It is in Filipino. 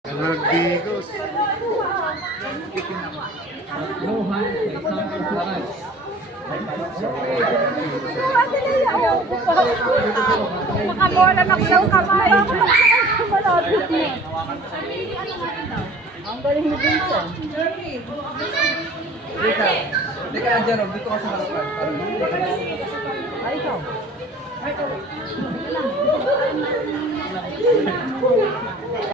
Nagdigos. Nakabola na daw kamay. Malapit na. Ang galing mo din siya. Dika na dyan, dito ka sa harapan. Ay, ikaw. Ay, ikaw.